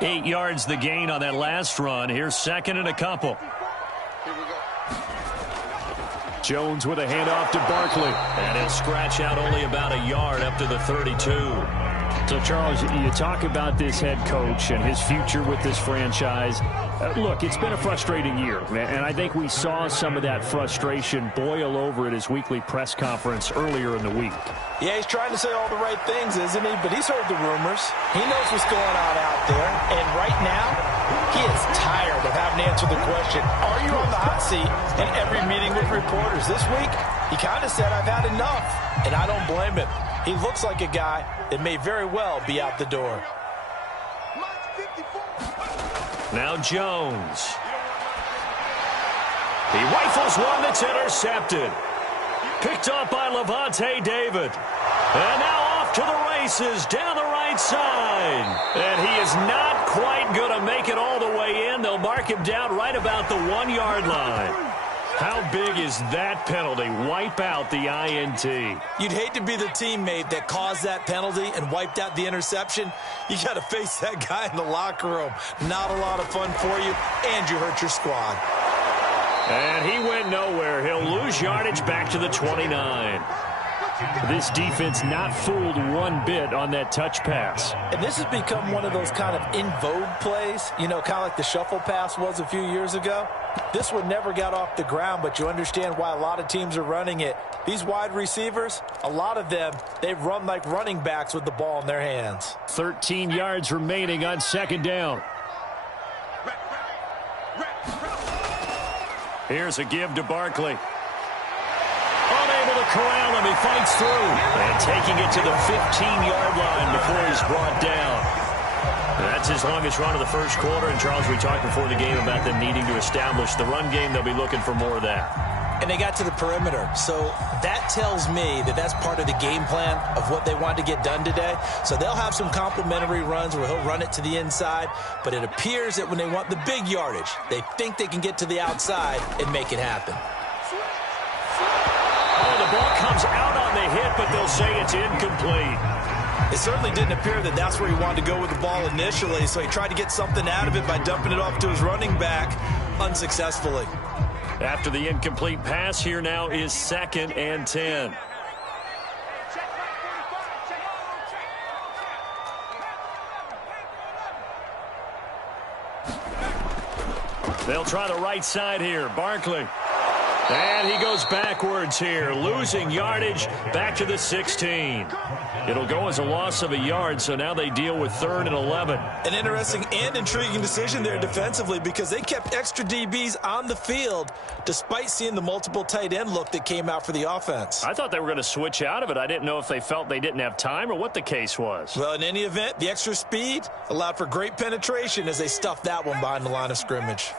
8 yards the gain on that last run. Here's second and a couple. Jones with a handoff to Barkley. And he'll scratch out only about a yard up to the 32. So, Charles, you talk about this head coach and his future with this franchise. Look, it's been a frustrating year, and I think we saw some of that frustration boil over at his weekly press conference earlier in the week. Yeah, he's trying to say all the right things, isn't he? But he's heard the rumors. He knows what's going on out there. And right now, he is tired of having to answer the question, are you on the hot seat in every meeting with reporters? This week, he kind of said, I've had enough. And I don't blame him. He looks like a guy that may very well be out the door. Now Jones. He rifles one that's intercepted. Picked up by Levante David. And now off to the races down the right side. And he is not quite going to make it all the way in. They'll mark him down right about the 1 yard line. How big is that penalty? Wipe out the INT. You'd hate to be the teammate that caused that penalty and wiped out the interception. You got to face that guy in the locker room. Not a lot of fun for you, and you hurt your squad. And he went nowhere. He'll lose yardage back to the 29. This defense not fooled one bit on that touch pass. And this has become one of those kind of in vogue plays, you know, kind of like the shuffle pass was a few years ago. This one never got off the ground, but you understand why a lot of teams are running it. These wide receivers, a lot of them, they run like running backs with the ball in their hands. 13 yards remaining on second down. Here's a give to Barkley. Unable to corral him. He fights through. And taking it to the 15-yard line before he's brought down. That's his longest run of the first quarter. And, Charles, we talked before the game about them needing to establish the run game. They'll be looking for more of that. And they got to the perimeter. So that tells me that that's part of the game plan of what they want to get done today. So they'll have some complimentary runs where he'll run it to the inside. But it appears that when they want the big yardage, they think they can get to the outside and make it happen. Oh, the ball comes out on the hit, but they'll say it's incomplete. It certainly didn't appear that that's where he wanted to go with the ball initially, so he tried to get something out of it by dumping it off to his running back unsuccessfully. After the incomplete pass, here now is 2nd and 10. They'll try the right side here. Barkley. And he goes backwards here, losing yardage back to the 16. It'll go as a loss of a yard, so now they deal with 3rd and 11. An interesting and intriguing decision there defensively because they kept extra DBs on the field despite seeing the multiple tight end look that came out for the offense. I thought they were going to switch out of it. I didn't know if they felt they didn't have time or what the case was. Well, in any event, the extra speed allowed for great penetration as they stuffed that one behind the line of scrimmage.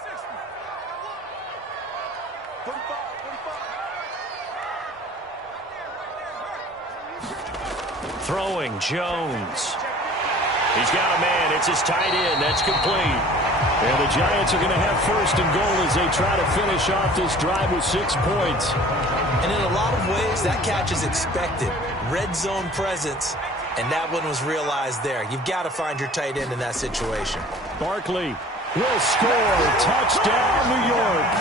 Throwing Jones. He's got a man. It's his tight end. That's complete. And the Giants are going to have 1st and goal as they try to finish off this drive with 6 points. And in a lot of ways, that catch is expected. Red zone presence, and that one was realized there. You've got to find your tight end in that situation. Barkley will score. Touchdown, New York.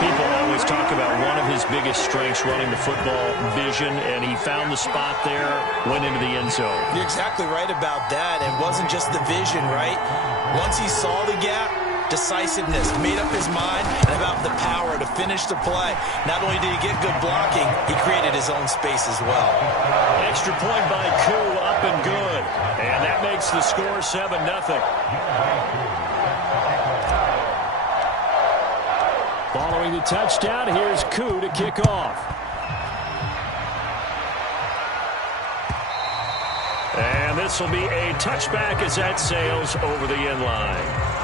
People always talk about one of his biggest strengths, running the football, vision, and he found the spot there, went into the end zone. You're exactly right about that. It wasn't just the vision, right? Once he saw the gap, decisiveness, made up his mind, and about the power to finish the play. Not only did he get good blocking, he created his own space as well. Extra point by Koo, up and good. And that makes the score 7-0. Following the touchdown, here's Koo to kick off. And this will be a touchback as that sails over the end line.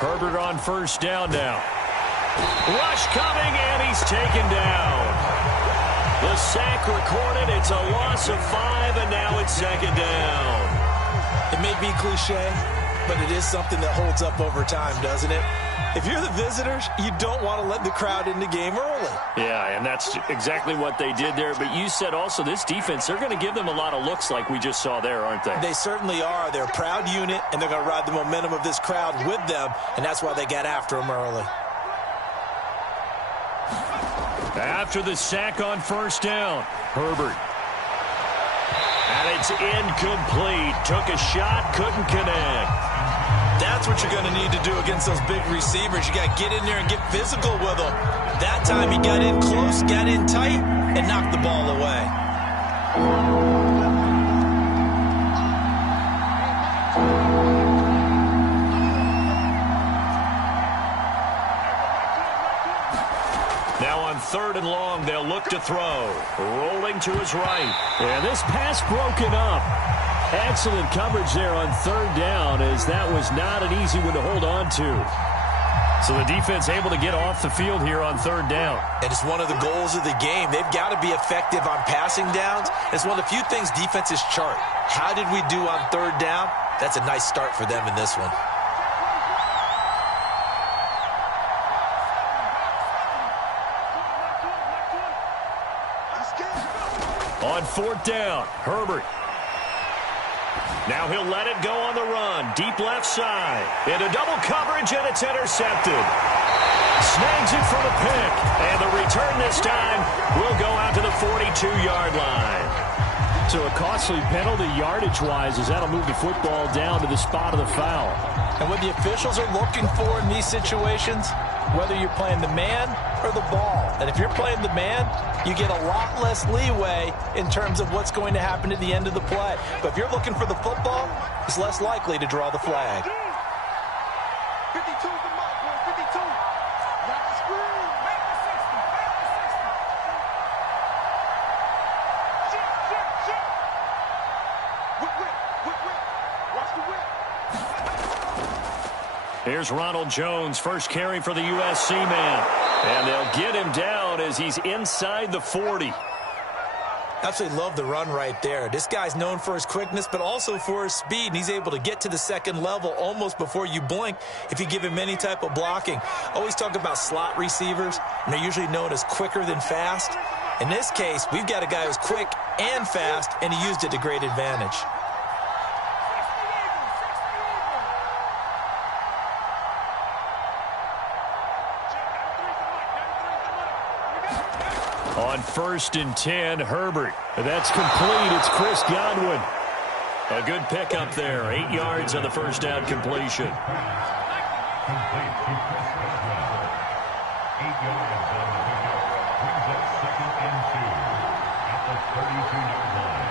Herbert on first down now. Rush coming, and he's taken down. The sack recorded. It's a loss of 5, and now it's second down. It may be cliche, but it is something that holds up over time, doesn't it? If you're the visitors, you don't want to let the crowd in the game early. Yeah, and that's exactly what they did there. But you said also this defense, they're going to give them a lot of looks like we just saw there, aren't they? They certainly are. They're a proud unit, and they're going to ride the momentum of this crowd with them, and that's why they got after them early. After the sack on first down, Herbert. And it's incomplete. Took a shot, couldn't connect. That's what you're going to need to do against those big receivers. You got to get in there and get physical with them. That time he got in close, got in tight, and knocked the ball away. Now on 3rd and long, they'll look to throw. Rolling to his right. And this pass broken up. Excellent coverage there on 3rd down, as that was not an easy one to hold on to. So the defense able to get off the field here on 3rd down. And it's one of the goals of the game. They've got to be effective on passing downs. It's one of the few things defenses chart. How did we do on 3rd down? That's a nice start for them in this one. On 4th down, Herbert. Now he'll let it go on the run. Deep left side. Into double coverage, and it's intercepted. Snags it for the pick. And the return this time will go out to the 42-yard line. So a costly penalty yardage-wise, as that'll move the football down to the spot of the foul. And what the officials are looking for in these situations, whether you're playing the man or the ball. And if you're playing the man, you get a lot less leeway in terms of what's going to happen at the end of the play. But if you're looking for the football, it's less likely to draw the flag. 52 is the mark, boy. 52. Not the screen. Make the 60. Make the 60. Shit. Whip. Watch the whip. Here's Ronald Jones, first carry for the USC man. And they'll get him down as he's inside the 40. Absolutely love the run right there. This guy's known for his quickness, but also for his speed. And he's able to get to the second level almost before you blink if you give him any type of blocking. Always talk about slot receivers, and they're usually known as quicker than fast. In this case, we've got a guy who's quick and fast, and he used it to great advantage. On 1st and 10, Herbert. That's complete. It's Chris Godwin. A good pickup there. 8 yards on the first down completion. 8 yards on the pickup. Brings up 2nd and 2 at the 32-yard line.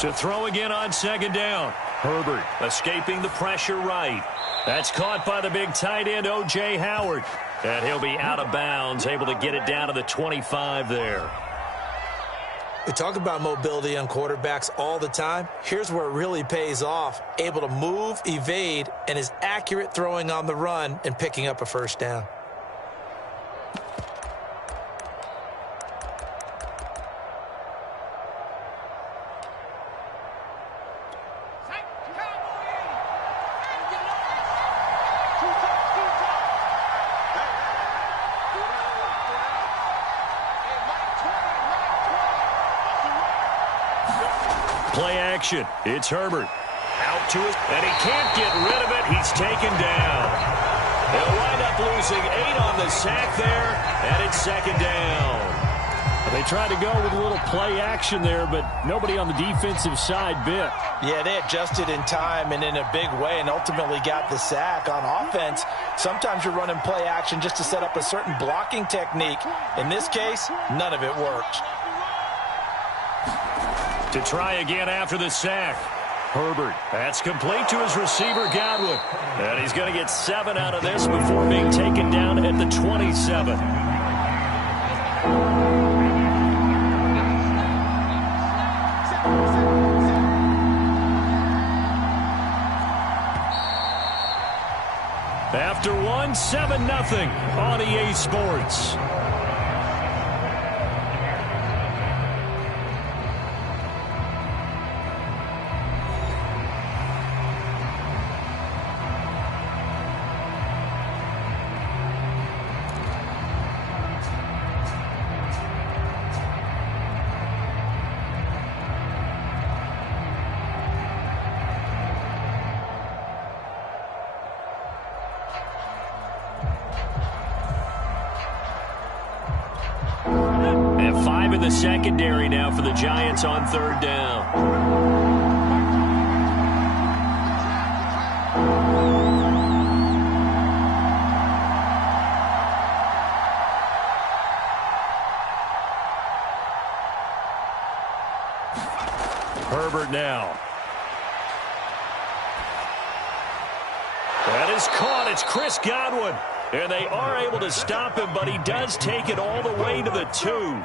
To throw again on 2nd down. Herbert escaping the pressure right. That's caught by the big tight end, O.J. Howard. And he'll be out of bounds, able to get it down to the 25 there. We talk about mobility on quarterbacks all the time. Here's where it really pays off. Able to move, evade, and is accurate throwing on the run and picking up a first down. Play action. It's Herbert. Out to his, and he can't get rid of it. He's taken down. They'll wind up losing 8 on the sack there, and it's 2nd down. They tried to go with a little play action there, but nobody on the defensive side bit. Yeah, they adjusted in time and in a big way and ultimately got the sack. On offense, sometimes you're running play action just to set up a certain blocking technique. In this case, none of it worked. To try again after the sack. Herbert. That's complete to his receiver, Godwin. And he's going to get 7 out of this before being taken down at the 27. leading 7-0 on EA Sports. And 5 in the secondary now for the Giants on 3rd down. Herbert now. That is caught. It's Chris Godwin. And they are able to stop him, but he does take it all the way to the 2.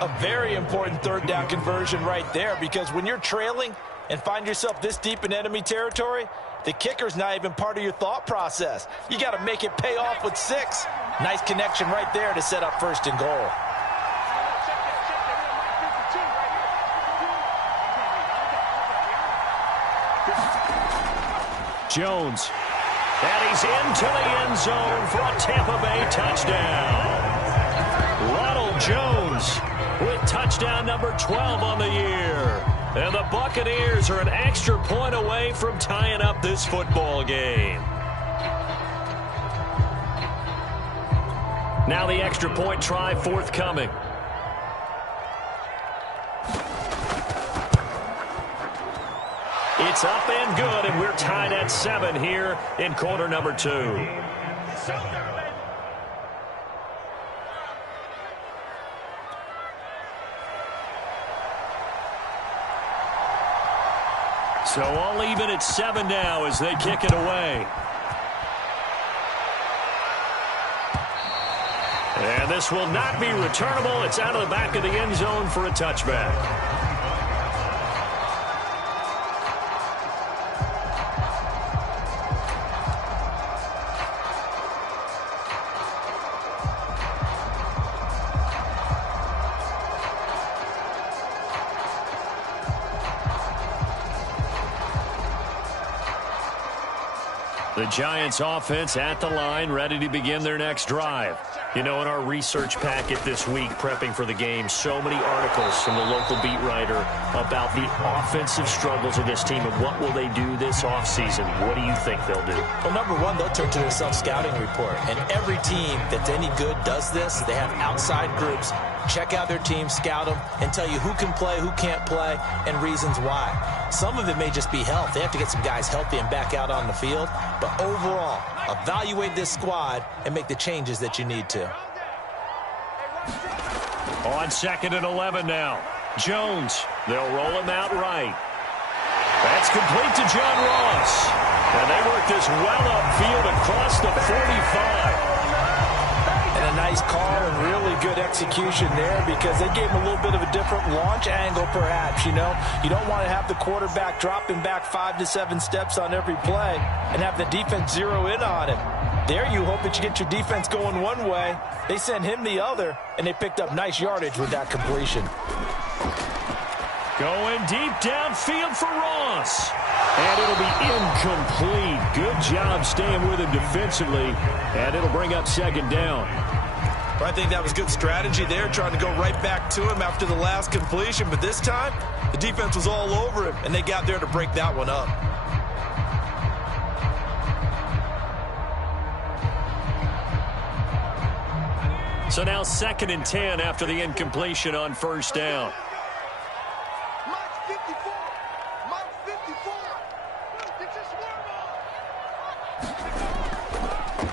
A very important 3rd down conversion right there, because when you're trailing and find yourself this deep in enemy territory, the kicker's not even part of your thought process. You got to make it pay off with 6. Nice connection right there to set up 1st and goal. Jones. And he's into the end zone for a Tampa Bay touchdown. Ronald Jones with touchdown number 12 on the year. And the Buccaneers are an extra point away from tying up this football game. Now the extra point try forthcoming. It's up and good, and we're tied at 7 here in quarter number 2. So all even at 7 now as they kick it away. And this will not be returnable. It's out of the back of the end zone for a touchback. The Giants offense at the line, ready to begin their next drive. You know, in our research packet this week, prepping for the game, so many articles from the local beat writer about the offensive struggles of this team and what will they do this offseason. What do you think they'll do? Well, number one, they'll turn to their self-scouting report. And every team that's any good does this. They have outside groups. Check out their team, scout them, and tell you who can play, who can't play, and reasons why. Some of it may just be health. They have to get some guys healthy and back out on the field. But overall, evaluate this squad and make the changes that you need to. On 2nd and 11 now. Jones. They'll roll him out right. That's complete to John Ross. And they work this well upfield across the 45. And a nice call and really good execution there, because they gave him a little bit of a different launch angle perhaps, you know. You don't want to have the quarterback dropping back 5 to 7 steps on every play and have the defense zero in on him. There you hope that you get your defense going one way. They sent him the other, and they picked up nice yardage with that completion. Going deep downfield for Ross. And it'll be incomplete. Good job staying with him defensively. And it'll bring up 2nd down. I think that was good strategy there, trying to go right back to him after the last completion. But this time, the defense was all over him, and they got there to break that one up. So now 2nd and 10 after the incompletion on 1st down.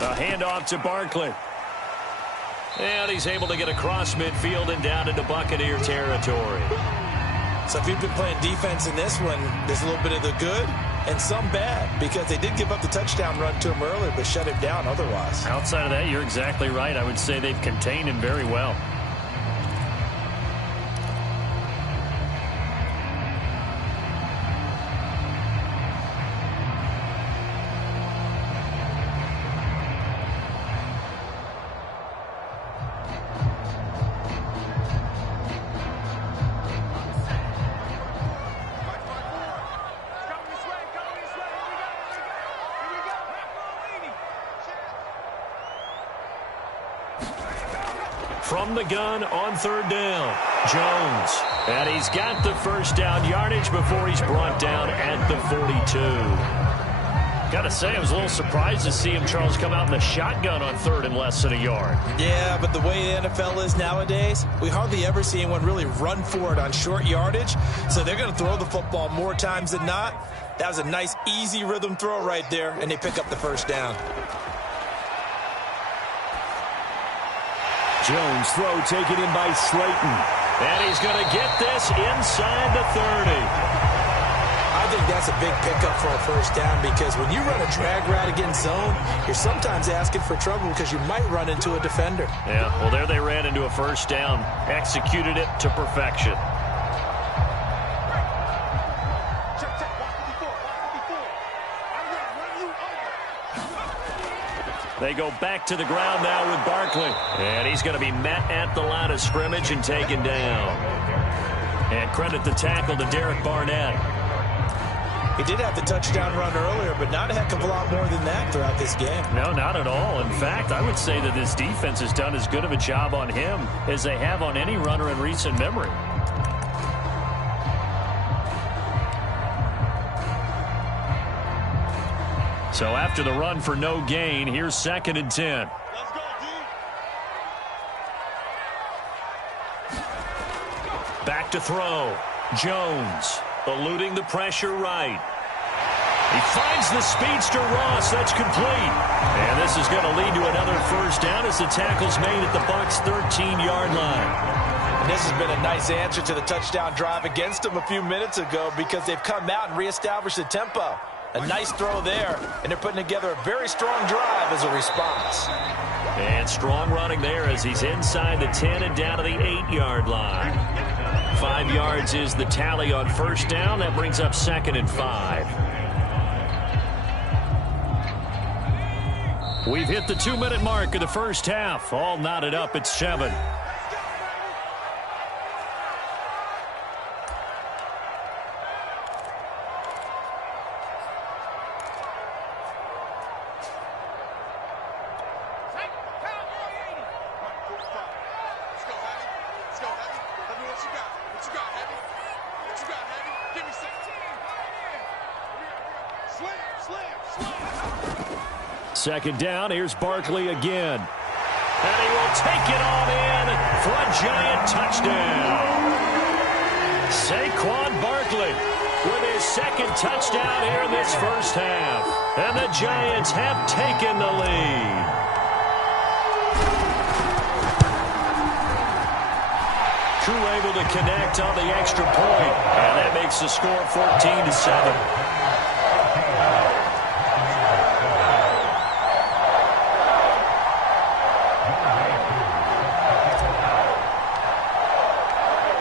A handoff to Barkley. And he's able to get across midfield and down into Buccaneer territory. So if you've been playing defense in this one, there's a little bit of the good and some bad, because they did give up the touchdown run to him earlier, but shut him down otherwise. Outside of that, you're exactly right. I would say they've contained him very well. from the gun on third down. Jones. And he's got the first down yardage before he's brought down at the 42. Got to say, I was a little surprised to see him, Charles, come out in the shotgun on third and less than a yard. Yeah, but the way the NFL is nowadays, we hardly ever see anyone really run for it on short yardage. So they're going to throw the football more times than not. That was a nice, easy rhythm throw right there, and they pick up the first down. Jones throw taken in by Slayton. And he's going to get this inside the 30. I think that's a big pickup for a first down because when you run a drag route against zone, you're sometimes asking for trouble because you might run into a defender. Yeah, well, there they ran into a first down. Executed it to perfection. They go back to the ground now with Barkley. And he's going to be met at the line of scrimmage and taken down. And credit the tackle to Derek Barnett. He did have the touchdown run earlier, but not a heck of a lot more than that throughout this game. No, not at all. In fact, I would say that this defense has done as good of a job on him as they have on any runner in recent memory. So after the run for no gain, here's 2nd and 10. Let's go, D. Back to throw. Jones eluding the pressure right. He finds the speedster Ross. That's complete. And this is going to lead to another first down as the tackle's made at the Bucs' 13-yard line. And this has been a nice answer to the touchdown drive against them a few minutes ago because they've come out and reestablished the tempo. A nice throw there, and they're putting together a very strong drive as a response. And strong running there as he's inside the 10 and down to the 8-yard line. 5 yards is the tally on first down. That brings up 2nd and 5. We've hit the 2-minute mark of the first half. All knotted up at 7. Second down, here's Barkley again. And he will take it on in for a giant touchdown. Saquon Barkley with his 2nd touchdown here in this first half. And the Giants have taken the lead. Crew able to connect on the extra point. And that makes the score 14-7.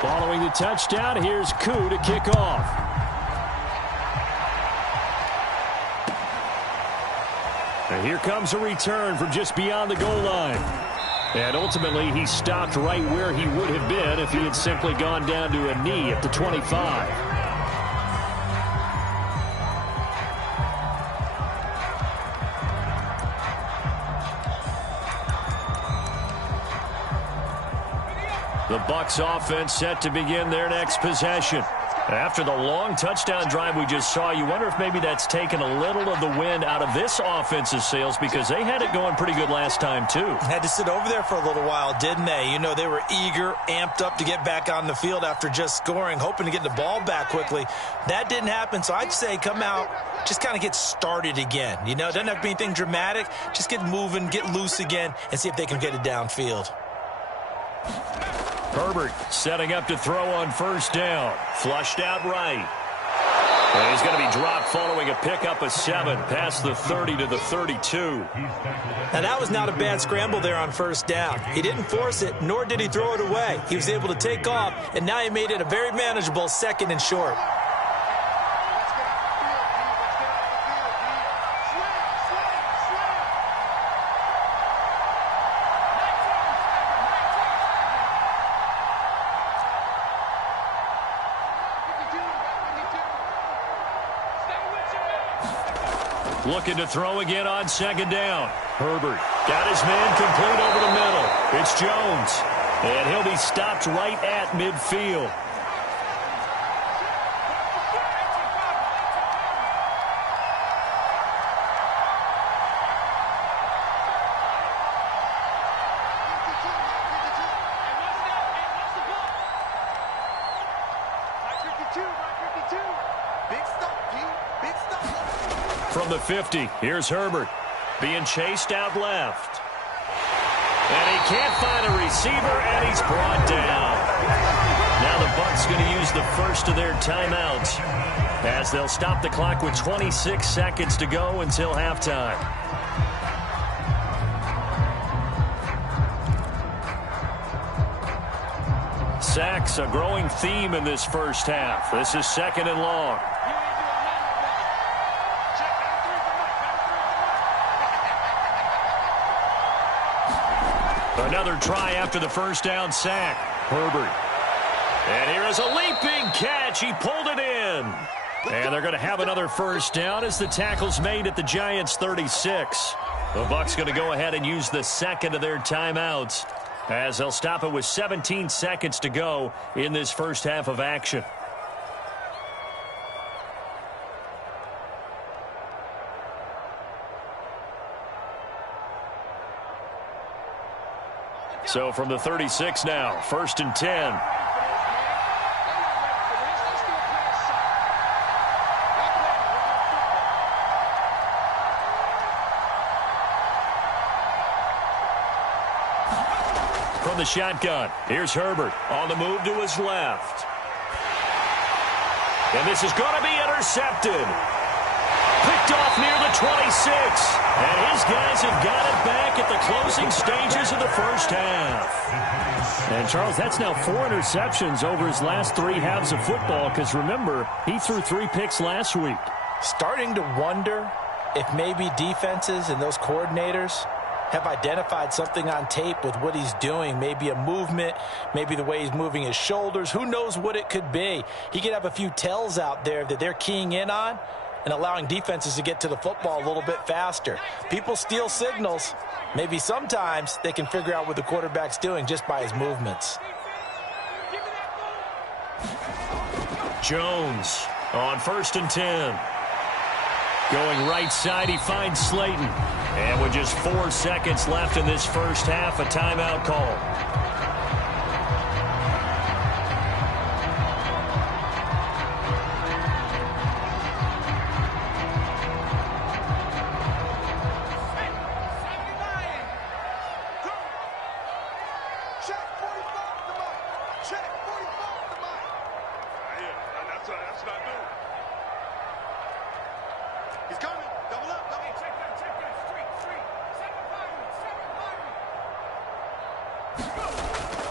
Following the touchdown, here's Koo to kick off. And here comes a return from just beyond the goal line. And ultimately, he stopped right where he would have been if he had simply gone down to a knee at the 25. The Bucs offense set to begin their next possession. After the long touchdown drive we just saw, you wonder if maybe that's taken a little of the wind out of this offense's sails because they had it going pretty good last time, too. Had to sit over there for a little while, didn't they? You know, they were eager, amped up to get back on the field after just scoring, hoping to get the ball back quickly. That didn't happen, so I'd say come out, just kind of get started again. You know, it doesn't have to be anything dramatic. Just get moving, get loose again, and see if they can get it downfield. Herbert setting up to throw on first down. Flushed out right. And he's going to be dropped following a pickup of 7 past the 30 to the 32. Now, that was not a bad scramble there on first down. He didn't force it, nor did he throw it away. He was able to take off, and now he made it a very manageable 2nd and short. Looking to throw again on 2nd down. Herbert got his man complete over the middle. It's Jones. And he'll be stopped right at midfield. From the 50, here's Herbert being chased out left. And he can't find a receiver, and he's brought down. Now the Bucs going to use the first of their timeouts as they'll stop the clock with 26 seconds to go until halftime. Sacks, a growing theme in this first half. This is 2nd and long. Another try after the first down sack. Herbert. And here is a leaping catch. He pulled it in. And they're going to have another first down as the tackle's made at the Giants' 36. The Bucs going to go ahead and use the second of their timeouts as they'll stop it with 17 seconds to go in this first half of action. So from the 36 now, 1st and 10. From the shotgun, here's Herbert on the move to his left. And this is going to be intercepted. Picked off near the 26. And his guys have got it back at the closing stages of the first half. And, Charles, that's now 4 interceptions over his last 3 halves of football because, remember, he threw 3 picks last week. Starting to wonder if maybe defenses and those coordinators have identified something on tape with what he's doing. Maybe a movement, maybe the way he's moving his shoulders. Who knows what it could be? He could have a few tells out there that they're keying in on and allowing defenses to get to the football a little bit faster. People steal signals. Maybe sometimes they can figure out what the quarterback's doing just by his movements. Jones on 1st and 10. Going right side, he finds Slayton. And with just 4 seconds left in this first half, a timeout call.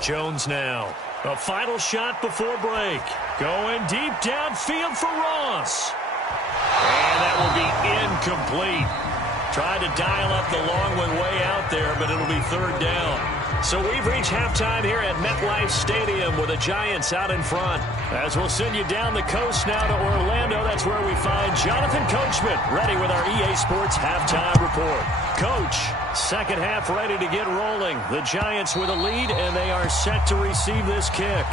Jones now. A final shot before break. Going deep downfield for Ross. And that will be incomplete. Tried to dial up the long one way out there, but it'll be 3rd down. So we've reached halftime here at MetLife Stadium with the Giants out in front. As we'll send you down the coast now to Orlando, that's where we find Jonathan Coachman ready with our EA Sports Halftime Report. Coach, second half ready to get rolling. The Giants with a lead, and they are set to receive this kick.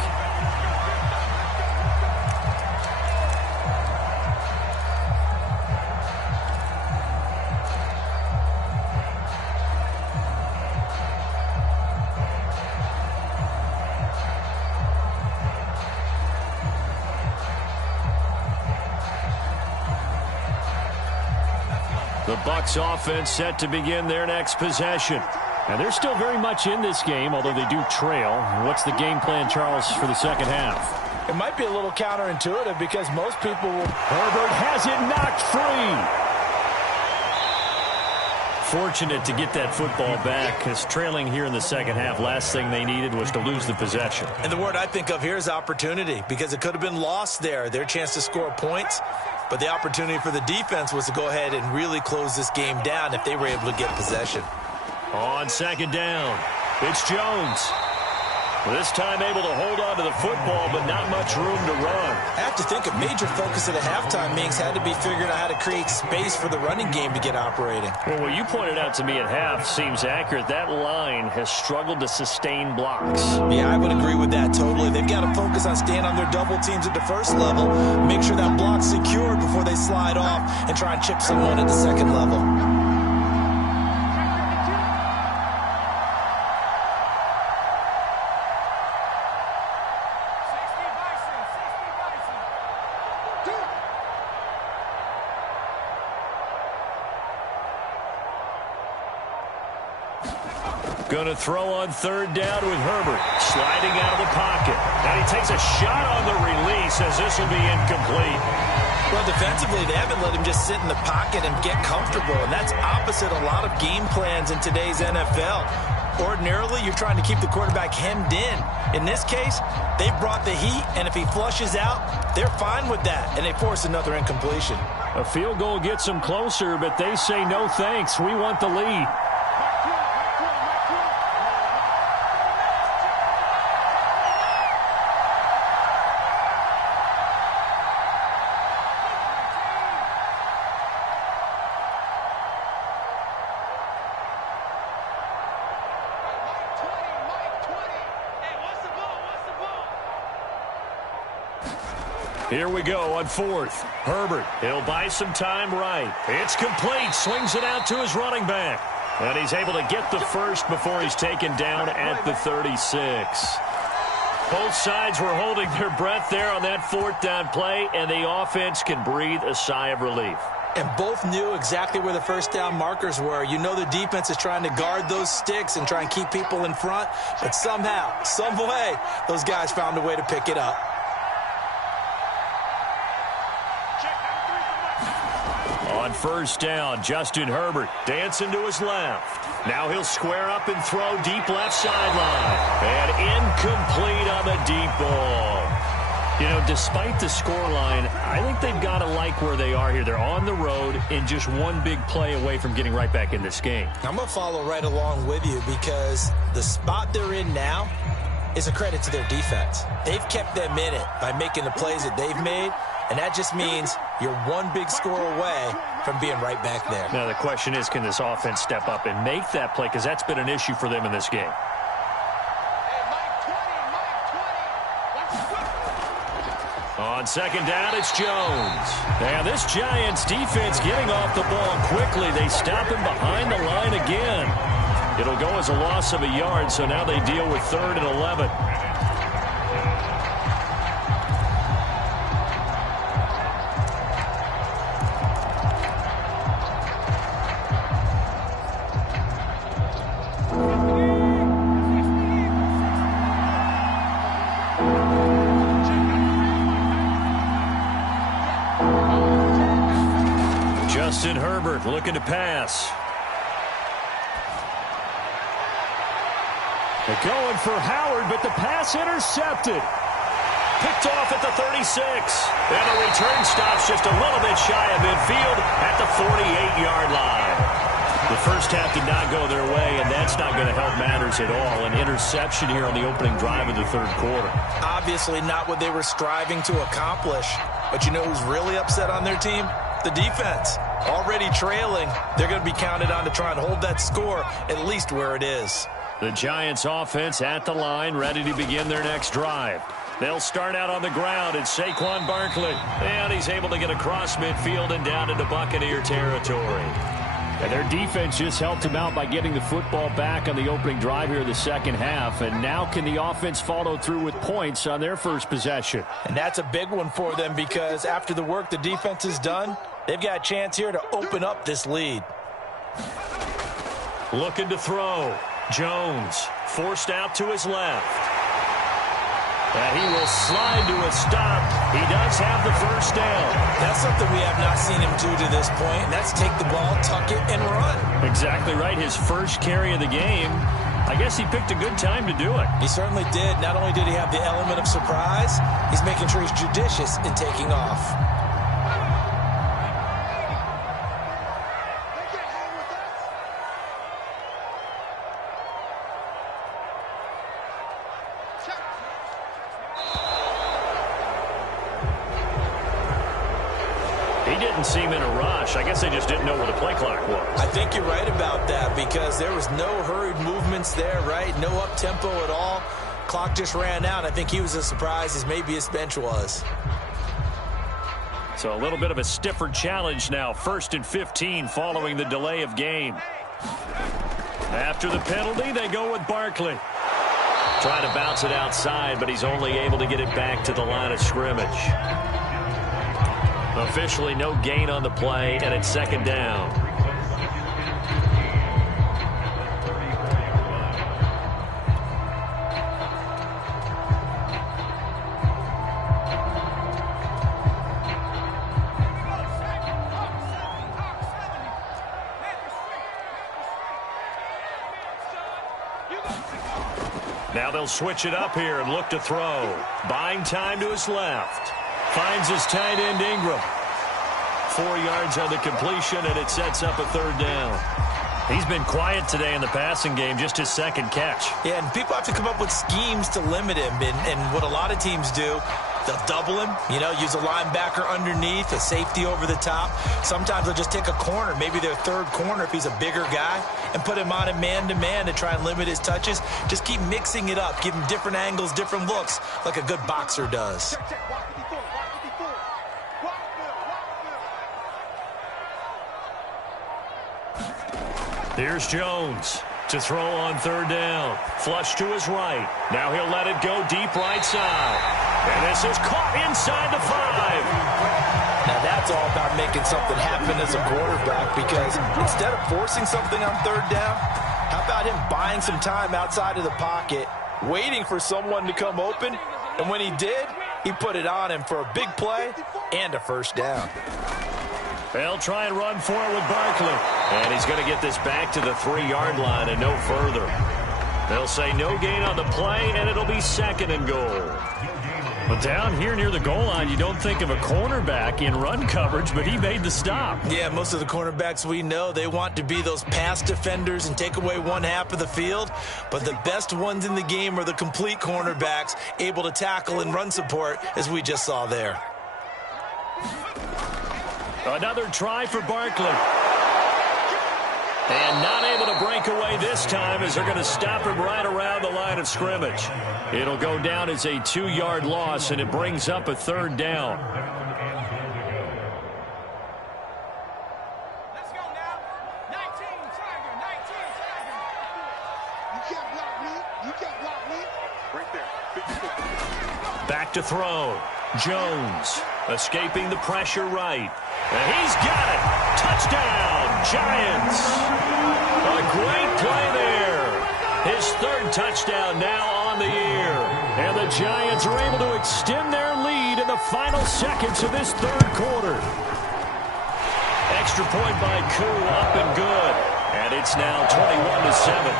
The Bucs offense set to begin their next possession. And they're still very much in this game, although they do trail. What's the game plan, Charles, for the second half? It might be a little counterintuitive because most people will... Herbert has it knocked free. Fortunate to get that football back because trailing here in the second half, last thing they needed was to lose the possession. And the word I think of here is opportunity because it could have been lost there. Their chance to score points. But the opportunity for the defense was to go ahead and really close this game down if they were able to get possession. On 2nd down, it's Jones. This time able to hold on to the football, but not much room to run. I have to think a major focus of the halftime meetings had to be figuring out how to create space for the running game to get operating. Well, what you pointed out to me at half seems accurate. That line has struggled to sustain blocks. Yeah, I would agree with that totally. They've got to focus on staying on their double teams at the first level, make sure that block's secured before they slide off and try and chip someone at the second level. Going to throw on third down with Herbert. Sliding out of the pocket. And he takes a shot on the release as this will be incomplete. Well, defensively, they haven't let him just sit in the pocket and get comfortable. And that's opposite a lot of game plans in today's NFL. Ordinarily, you're trying to keep the quarterback hemmed in. In this case, they brought the heat, and if he flushes out, they're fine with that, and they force another incompletion. A field goal gets them closer, but they say no thanks. We want the lead. Here we go on fourth. Herbert, he'll buy some time right. It's complete. Swings it out to his running back. And he's able to get the first before he's taken down at the 36. Both sides were holding their breath there on that fourth down play, and the offense can breathe a sigh of relief. And both knew exactly where the first down markers were. You know the defense is trying to guard those sticks and try and keep people in front, but somehow, some way, those guys found a way to pick it up. On first down, Justin Herbert dancing to his left. Now he'll square up and throw deep left sideline. And incomplete on the deep ball. You know, despite the scoreline, I think they've got to like where they are here. They're on the road and just one big play away from getting right back in this game. I'm going to follow right along with you because the spot they're in now is a credit to their defense. They've kept them in it by making the plays that they've made, and that just means you're one big score away from being right back there. Now the question is, can this offense step up and make that play? Because that's been an issue for them in this game. On second down, it's Jones. And this Giants defense getting off the ball quickly. They stop him behind the line again. It'll go as a loss of a yard, so now they deal with 3rd and 11. Justin Herbert looking to pass. They're going for Howard, but the pass intercepted. Picked off at the 36. And the return stops just a little bit shy of midfield at the 48-yard line. The first half did not go their way, and that's not going to help matters at all. An interception here on the opening drive of the third quarter. Obviously not what they were striving to accomplish. But you know who's really upset on their team? The defense. Already trailing, they're going to be counted on to try and hold that score at least where it is. The Giants offense at the line, ready to begin their next drive. They'll start out on the ground. It's Saquon Barkley. And he's able to get across midfield and down into Buccaneer territory. And their defense just helped him out by getting the football back on the opening drive here in the second half. And now can the offense follow through with points on their first possession? And that's a big one for them because after the work the defense has done, they've got a chance here to open up this lead. Looking to throw. Jones forced out to his left. And he will slide to a stop. He does have the first down. That's something we have not seen him do to this point, and that's take the ball, tuck it, and run. Exactly right. His first carry of the game. I guess he picked a good time to do it. He certainly did. Not only did he have the element of surprise, he's making sure he's judicious in taking off. He didn't seem in a rush. I guess they just didn't know where the play clock was. I think you're right about that because there was no hurried movements there, right? No up-tempo at all. Clock just ran out. I think he was as surprised as maybe his bench was. So a little bit of a stiffer challenge now. 1st and 15 following the delay of game. After the penalty, they go with Barkley. Trying to bounce it outside, but he's only able to get it back to the line of scrimmage. Officially no gain on the play, and it's 2nd down. Now they'll switch it up here and look to throw. Buying time to his left. Finds his tight end Ingram. 4 yards on the completion, and it sets up a 3rd down. He's been quiet today in the passing game, just his 2nd catch. Yeah, and people have to come up with schemes to limit him. And what a lot of teams do, they'll double him, use a linebacker underneath, a safety over the top. Sometimes they'll just take a corner, maybe their 3rd corner if he's a bigger guy, and put him on a man-to-man to try and limit his touches. Just keep mixing it up, give him different angles, different looks, like a good boxer does. Here's Jones to throw on 3rd down. Flush to his right. Now he'll let it go deep right side. And this is caught inside the 5. Now that's all about making something happen as a quarterback, because instead of forcing something on 3rd down, how about him buying some time outside of the pocket, waiting for someone to come open, and when he did, he put it on him for a big play and a 1st down. They'll try and run for it with Barkley. And he's going to get this back to the 3-yard line and no further. They'll say no gain on the play, and it'll be 2nd and goal. But down here near the goal line, you don't think of a cornerback in run coverage, but he made the stop. Yeah, most of the cornerbacks we know, they want to be those pass defenders and take away one half of the field. But the best ones in the game are the complete cornerbacks, able to tackle and run support, as we just saw there. Another try for Barkley. And not able to break away this time, as they're going to stop him right around the line of scrimmage. It'll go down as a 2-yard loss, and it brings up a 3rd down. Let's go now. 19, Tiger, 19, Tiger. You can't block me. You can't block me. Right there. Back to throw. Jones escaping the pressure right. And he's got it. Touchdown, Giants. A great play there. His 3rd touchdown now on the year. And the Giants are able to extend their lead in the final seconds of this 3rd quarter. Extra point by Koo, up and good. And it's now 21-7.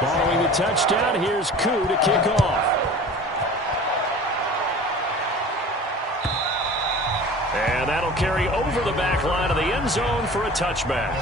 Following the touchdown, here's Koo to kick off. And that'll carry over the back line of the end zone for a touchback.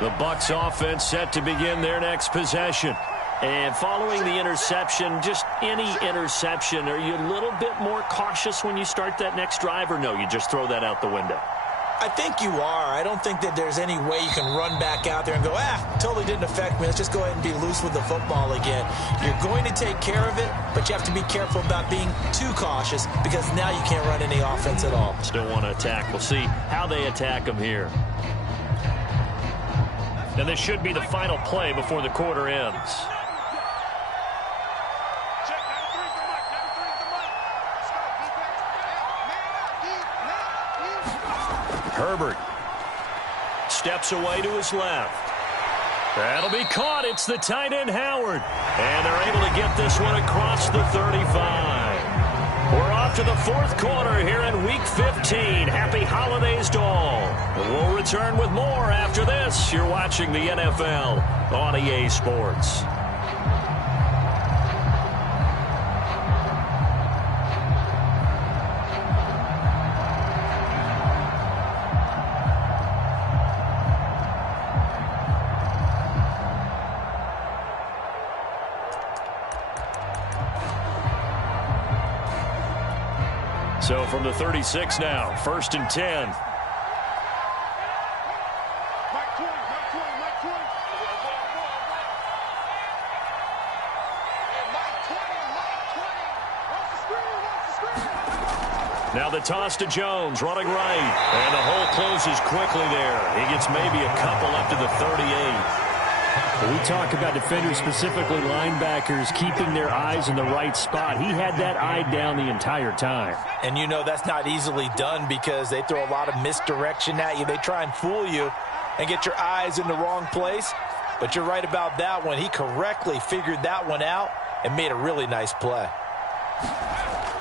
The Bucs offense set to begin their next possession. And following the interception, just any interception, are you a little bit more cautious when you start that next drive, or no, you just throw that out the window? I think you are. I don't think that there's any way you can run back out there and go, totally didn't affect me. Let's just go ahead and be loose with the football again. You're going to take care of it, but you have to be careful about being too cautious, because now you can't run any offense at all. Still want to attack. We'll see how they attack them here. And this should be the final play before the quarter ends. Herbert steps away to his left. That'll be caught. It's the tight end Howard. And they're able to get this one across the 35. We're off off to the fourth quarter here in Week 15. Happy holidays to all. We'll return with more after this. You're watching the NFL on EA Sports. So from the 36 now, 1st and 10. Now the toss to Jones, running right. And the hole closes quickly there. He gets maybe a couple up to the 38. We talk about defenders, specifically linebackers, keeping their eyes in the right spot. He had that eye down the entire time. And you know that's not easily done because they throw a lot of misdirection at you. They try and fool you and get your eyes in the wrong place. But you're right about that one. He correctly figured that one out and made a really nice play.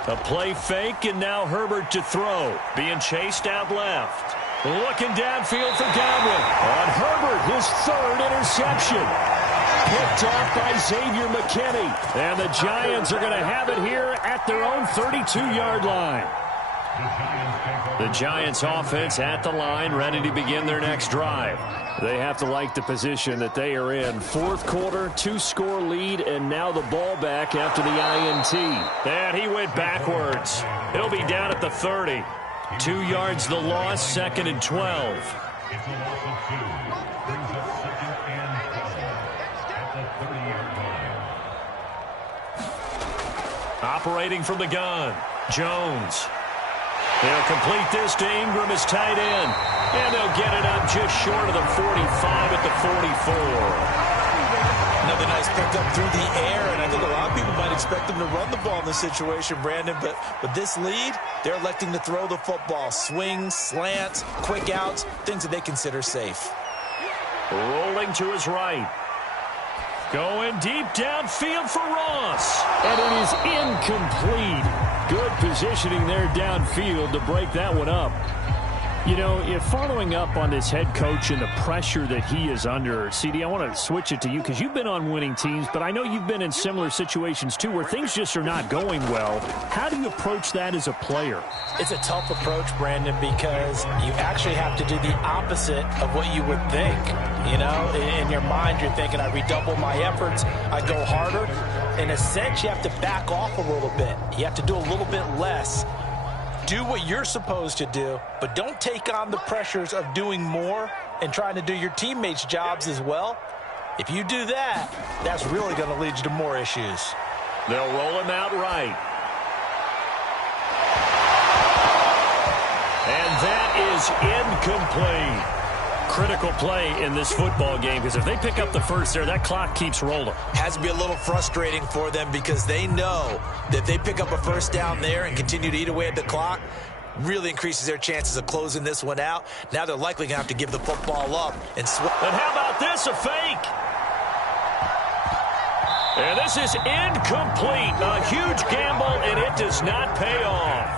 A play fake, and now Herbert to throw. Being chased out left. Looking downfield for Godwin. On Herbert, his third interception. Picked off by Xavier McKinney. And the Giants are going to have it here at their own 32-yard line. The Giants offense at the line, ready to begin their next drive. They have to like the position that they are in. Fourth quarter, 2-score lead, and now the ball back after the INT. And he went backwards. He'll be down at the 30. 2 yards the loss, 2nd and 12. It's a loss of 2. Brings up 2nd and 12 at the 30-yard line. Operating from the gun, Jones. They'll complete this to Ingram, his tight end. And they'll get it up just short of the 45 at the 44. Another nice pickup through the air, and I think a lot of people might expect them to run the ball in this situation, Brandon, but with this lead, they're electing to throw the football. Swings, slants, quick outs, things that they consider safe. Rolling to his right. Going deep downfield for Ross. And it is incomplete. Good positioning there downfield to break that one up. You know, if following up on this head coach and the pressure that he is under, CD, I want to switch it to you because you've been on winning teams, but I know you've been in similar situations too where things just are not going well. How do you approach that as a player? It's a tough approach, Brandon, because you actually have to do the opposite of what you would think. You know, in your mind, you're thinking, I redouble my efforts, I go harder. In a sense, you have to back off a little bit. You have to do a little bit less. Do what you're supposed to do, but don't take on the pressures of doing more and trying to do your teammates' jobs as well. If you do that, that's really going to lead you to more issues. They'll roll him out right. And that is incomplete. Critical play in this football game because if they pick up the first there, that clock keeps rolling. Has to be a little frustrating for them because they know that if they pick up a first down there and continue to eat away at the clock, really increases their chances of closing this one out. Now they're likely going to have to give the football up. And how about this, a fake? And this is incomplete. A huge gamble, and it does not pay off.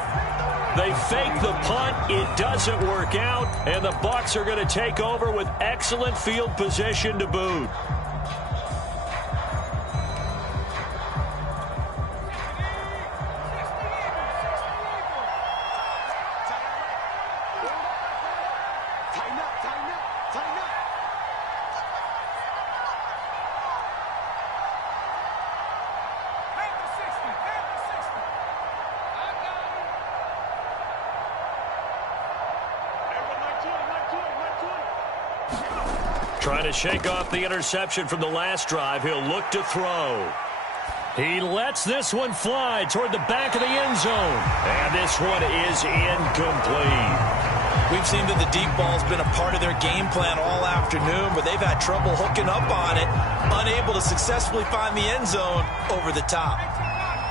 They fake the punt. It doesn't work out, and the Bucs are going to take over with excellent field position to boot. Trying to shake off the interception from the last drive. He'll look to throw. He lets this one fly toward the back of the end zone. And this one is incomplete. We've seen that the deep ball's been a part of their game plan all afternoon, but they've had trouble hooking up on it, unable to successfully find the end zone over the top.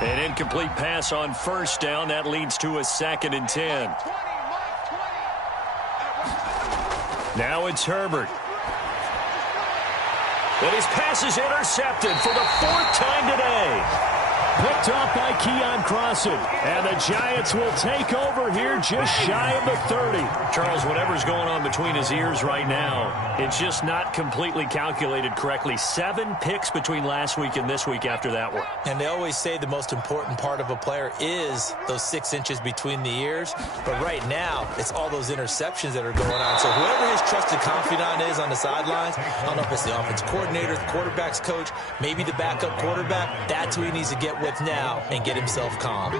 An incomplete pass on first down. That leads to a 2nd and 10. Now it's Herbert. And his pass is intercepted for the 4th time today. Picked off by Keon Crossan. And the Giants will take over here just shy of the 30. Charles, whatever's going on between his ears right now, it's just not completely calculated correctly. 7 picks between last week and this week after that one. And they always say the most important part of a player is those 6 inches between the ears. But right now, it's all those interceptions that are going on. So whoever his trusted confidant is on the sidelines, I don't know if it's the offense coordinator, the quarterback's coach, maybe the backup quarterback, that's who he needs to get with now and get himself calm.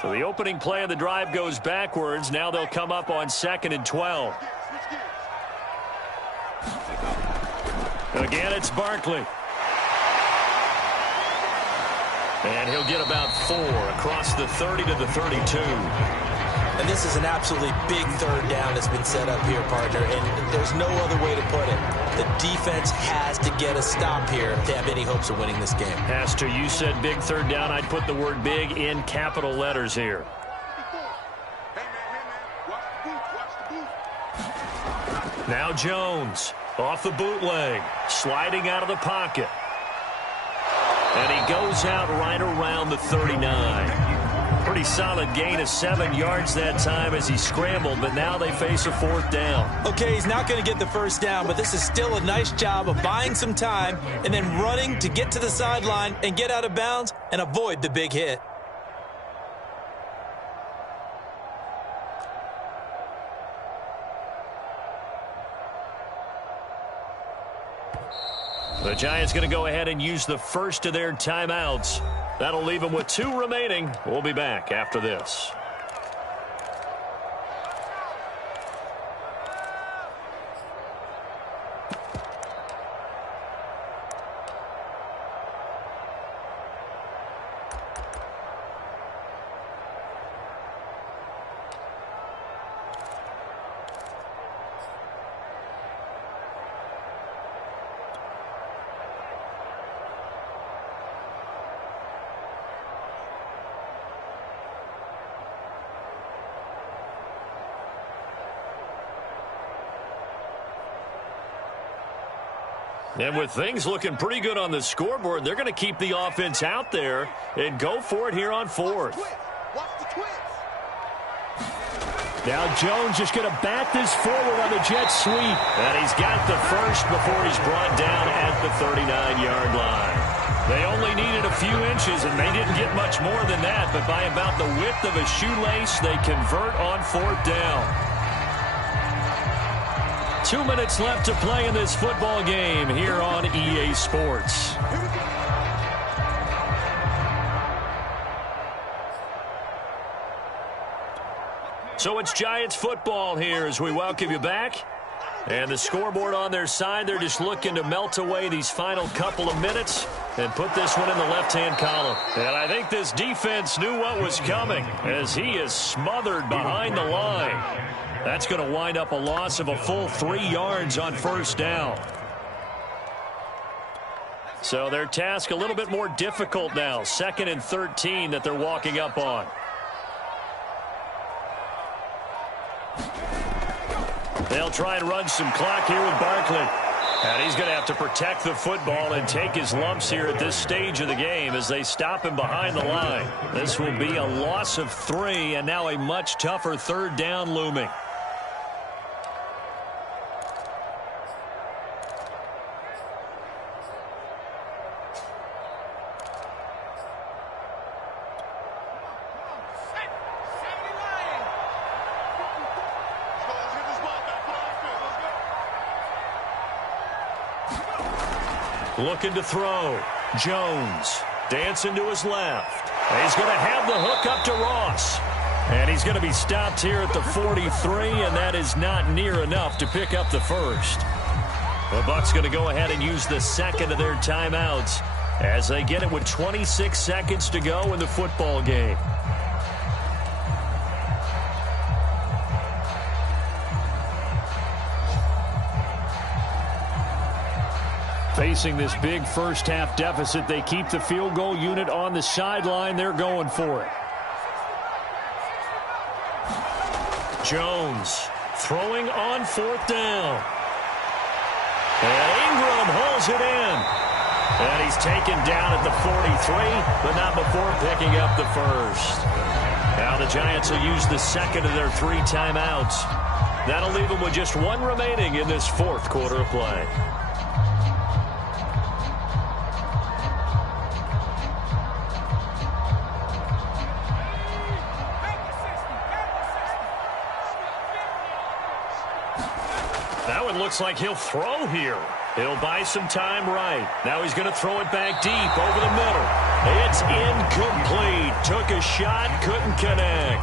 So the opening play of the drive goes backwards. Now they'll come up on 2nd and 12. Again, it's Barkley. And he'll get about 4 across the 30 to the 32. And this is an absolutely big third down that's been set up here, partner, and there's no other way to put it. The defense has to get a stop here to have any hopes of winning this game. Has to. You said big third down. I'd put the word big in capital letters here. Now Jones off the bootleg, sliding out of the pocket. And he goes out right around the 39. Pretty solid gain of 7 yards that time as he scrambled, but now they face a 4th down. Okay, he's not going to get the first down, but this is still a nice job of buying some time and then running to get to the sideline and get out of bounds and avoid the big hit. The Giants going to go ahead and use the first of their timeouts. That'll leave them with 2 remaining. We'll be back after this. And with things looking pretty good on the scoreboard, they're going to keep the offense out there and go for it here on 4th. Now Jones just going to bat this forward on the jet sweep. And he's got the first before he's brought down at the 39-yard line. They only needed a few inches, and they didn't get much more than that. But by about the width of a shoelace, they convert on 4th down. 2 minutes left to play in this football game here on EA Sports. So it's Giants football here as we welcome you back. And the scoreboard on their side, they're just looking to melt away these final couple of minutes and put this one in the left-hand column. And I think this defense knew what was coming as he is smothered behind the line. That's going to wind up a loss of a full 3 yards on 1st down. So their task a little bit more difficult now. 2nd and 13 that they're walking up on. They'll try and run some clock here with Barkley. And he's going to have to protect the football and take his lumps here at this stage of the game as they stop him behind the line. This will be a loss of 3 and now a much tougher 3rd down looming. Looking to throw. Jones dancing to his left. He's going to have the hook up to Ross. And he's going to be stopped here at the 43, and that is not near enough to pick up the first. The Bucs going to go ahead and use the 2nd of their timeouts as they get it with 26 seconds to go in the football game. Facing this big first-half deficit, they keep the field goal unit on the sideline. They're going for it. Jones throwing on 4th down. And Ingram hauls it in. And he's taken down at the 43, but not before picking up the first. Now the Giants will use the second of their 3 timeouts. That'll leave them with just 1 remaining in this 4th quarter of play. That one looks like he'll throw here. He'll buy some time right. Now he's going to throw it back deep over the middle. It's incomplete. Took a shot, couldn't connect.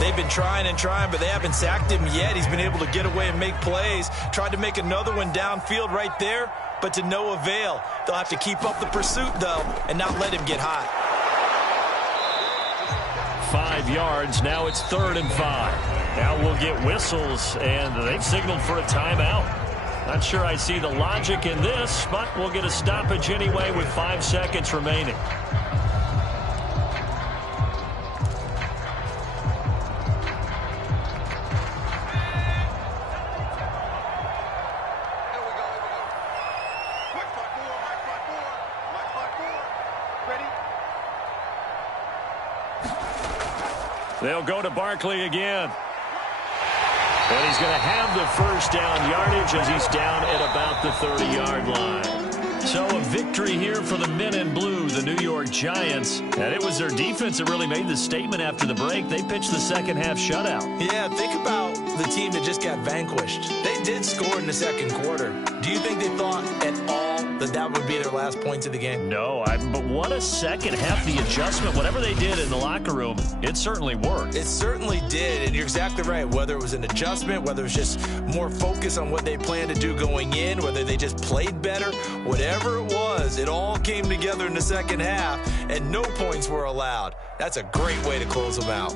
They've been trying and trying, but they haven't sacked him yet. He's been able to get away and make plays. Tried to make another one downfield right there, but to no avail. They'll have to keep up the pursuit, though, and not let him get hot. 5 yards. Now it's 3rd and 5. Now we'll get whistles, and they've signaled for a timeout. Not sure I see the logic in this, but we'll get a stoppage anyway with 5 seconds remaining. They'll go to Barkley again. And he's going to have the first down yardage as he's down at about the 30-yard line. So a victory here for the men in blue, the New York Giants. And it was their defense that really made the statement after the break. They pitched the second-half shutout. Yeah, think about the team that just got vanquished. They did score in the second quarter. Do you think they thought at all that that would be their last points of the game? No, but what a second half. The adjustment, whatever they did in the locker room, it certainly worked. It certainly did, and you're exactly right. Whether it was an adjustment, whether it was just more focus on what they planned to do going in, whether they just played better, whatever it was, it all came together in the second half, and no points were allowed. That's a great way to close them out.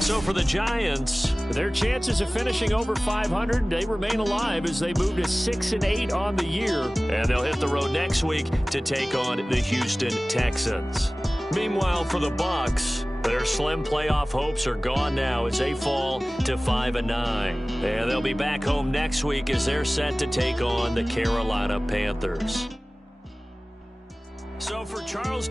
So for the Giants, their chances of finishing over 500, they remain alive as they move to 6-8 on the year. And they'll hit the road next week to take on the Houston Texans. Meanwhile, for the Bucs, their slim playoff hopes are gone now as they fall to 5-9. And they'll be back home next week as they're set to take on the Carolina Panthers. So for Charles Day.